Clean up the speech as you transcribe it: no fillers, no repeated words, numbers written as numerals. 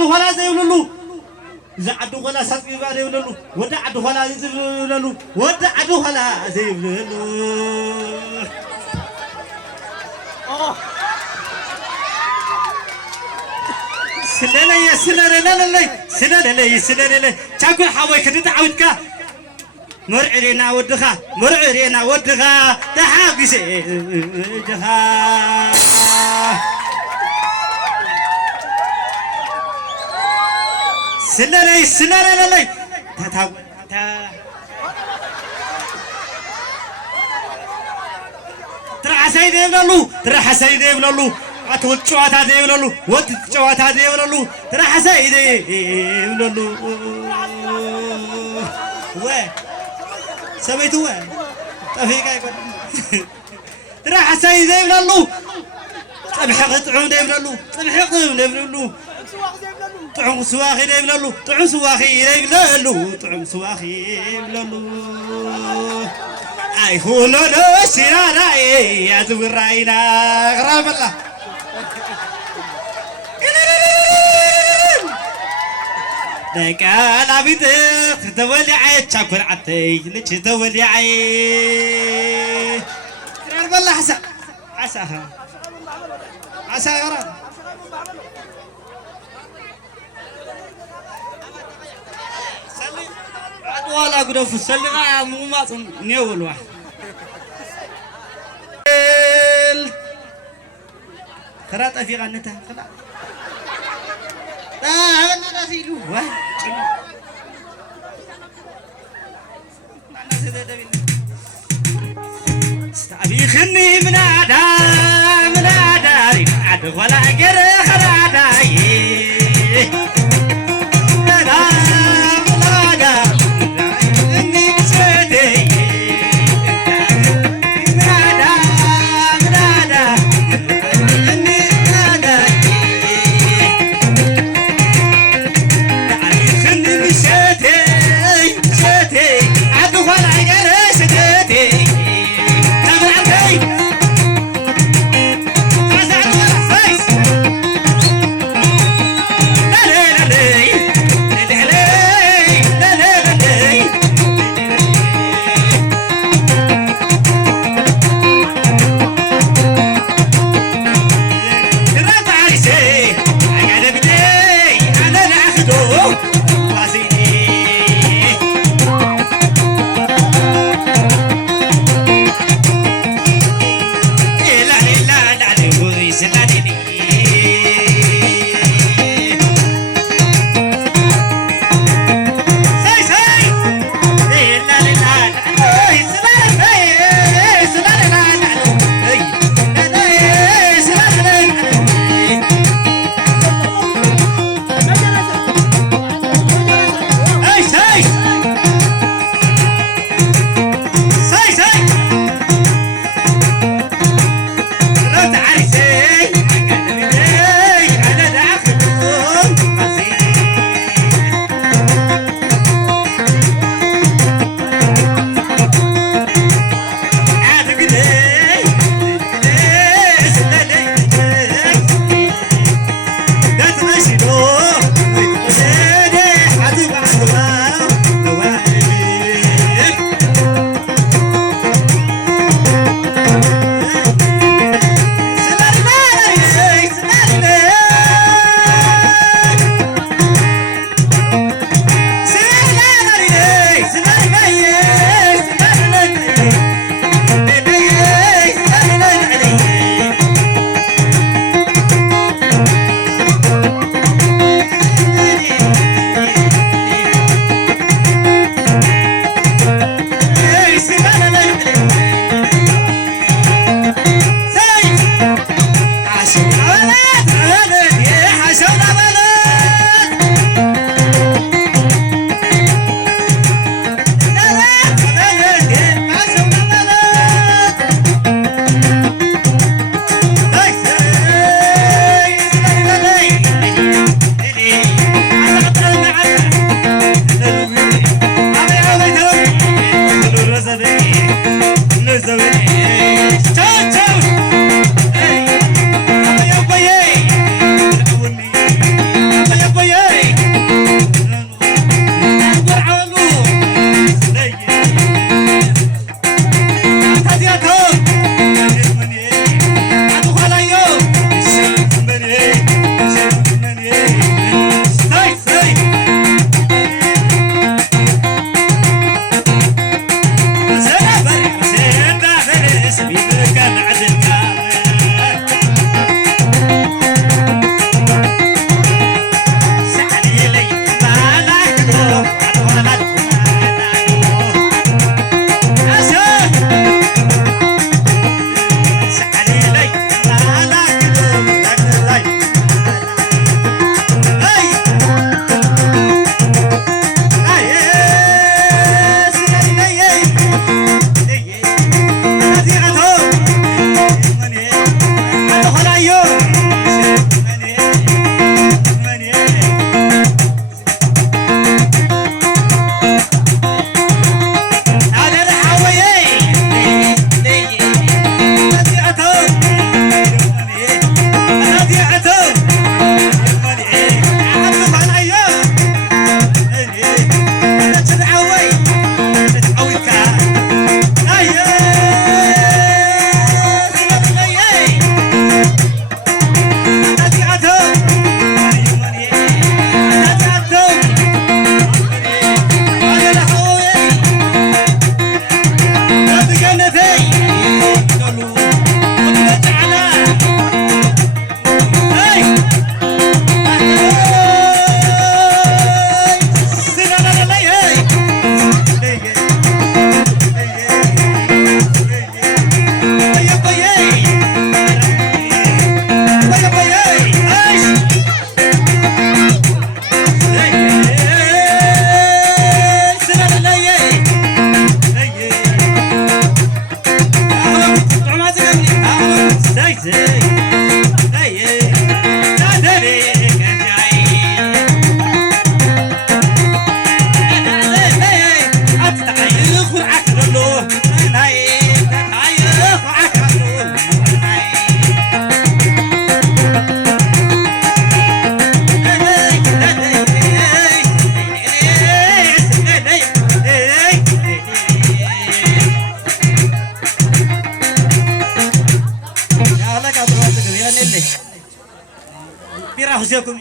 عدو ولا زي ولولو إذا عدو ولا ساتي زي ولولو ودا عدو ولا زي ولولو ودا عدو ولا زي ولولو سلالة يا سلالة لا سلالة يا سلالة تاكل حواي كنت عودك مرعرينا ودخا مرعرينا ودخا تحاقس دخا سلالة لا تا ترى حسين يبللو ترى حسين يبللو أتول شواتا دي يبللو وات شواتا دي يبللو ترى حسين يبللو وين سويتوا وين تفيق يقول ترى حسين دي يبللو طبحق طعون دي يبللو طبحق دي يبللو طعم سواخي دي يبللو طعم سواخي دي يبللو طعم سواخي يبللو أي خلنا سيرنا يا زبراينا غرام الله دك أنا بيتك تولي عيد شاكر عتي ليش تولي عيد غرام الله عسى غرام سلي ولا قدو في السلي مو ما نيول واحد خلاص في غنتها خلاص لا انا نسيلو واه استعبيخني من عدا عد ولا قري خلاداي بيرا حسيكم